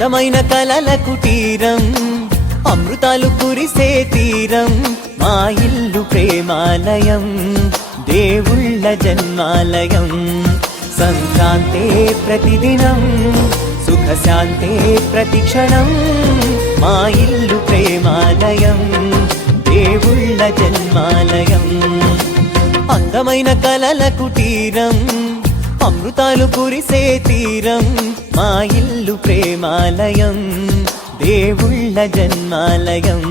అందమైన కలల కుటీరం, అమృతాలు కురిసే తీరం, మా ఇల్లు ప్రేమాలయం, దేవుళ్ళ జన్మాలయం. సంక్రాంతే ప్రతిదినం, సుఖశాంతే ప్రతిక్షణం, మా ఇల్లు ప్రేమాలయం, దేవుళ్ళ జన్మాలయం. అందమైన కలల కుటీరం, అమృతాలు కురిసే తీరం, మా ఇల్లు ప్రేమాలయం, దేవుళ్ళ జన్మాలయం.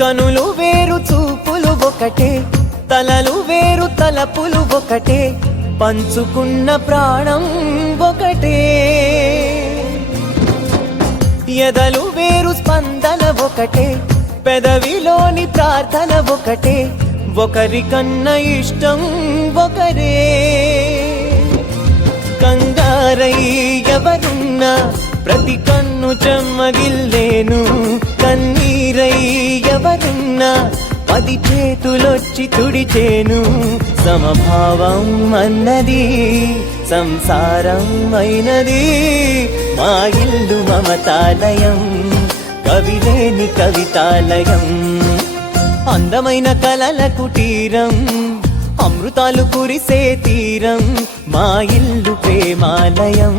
కనులు వేరు చూపులు ఒకటే, తలలు వేరు తలపులు ఒకటే, పంచుకున్న ప్రాణం ఒకటే. ఎదలు వేరు స్పందన ఒకటే, పెదవిలోని ప్రార్థన ఒకటే, ఒకరికన్నా ఇష్టం ఒకరే. కంగారై ఎవరున్నా ప్రతి కన్ను చెమ్మగిల్లేను, కన్నీరై ఎవరున్నా 10 చేతులొచ్చి తుడిచేను. సమభావం అన్నది సంసారం అయినది, మా ఇల్లు మమతాలయం, కవిలేని కవితాలయం. అందమైన కలల కుటీరం, అమృతాలు కురిసే తీరం, మా ఇల్లు ప్రేమాలయం,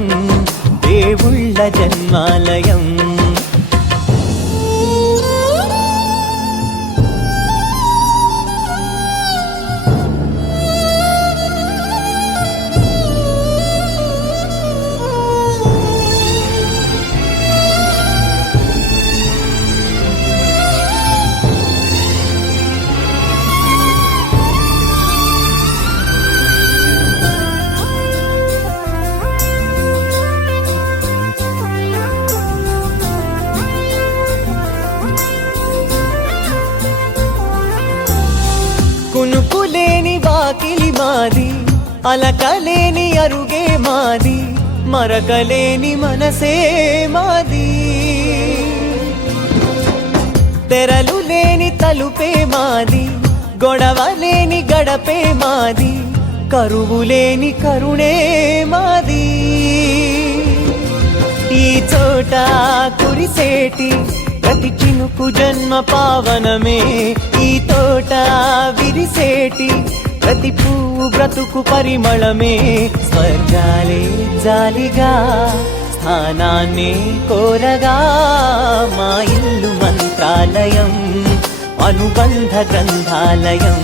దేవుళ్ళ జన్మాలయం. కునుకులేని వాకిలి మాది, అలకలేని అరుగే మాది, మరకలేని మనసే మాది. తెరలు లేని తలుపే మాది, గొడవ లేని గడపే మాది, కరువు లేని కరుణే మాది. ఈ చోట కురిసేటి ప్రతి చినుకు జన్మ పావనమే, ఈ తోట విరిసేటి ప్రతి పువ్వు బ్రతుకు పరిమళమే. స్వర్గాలే జాలిగా స్థానాన్ని కోరగా, మా ఇల్లు మంత్రాలయం, అనుబంధ గ్రంథాలయం.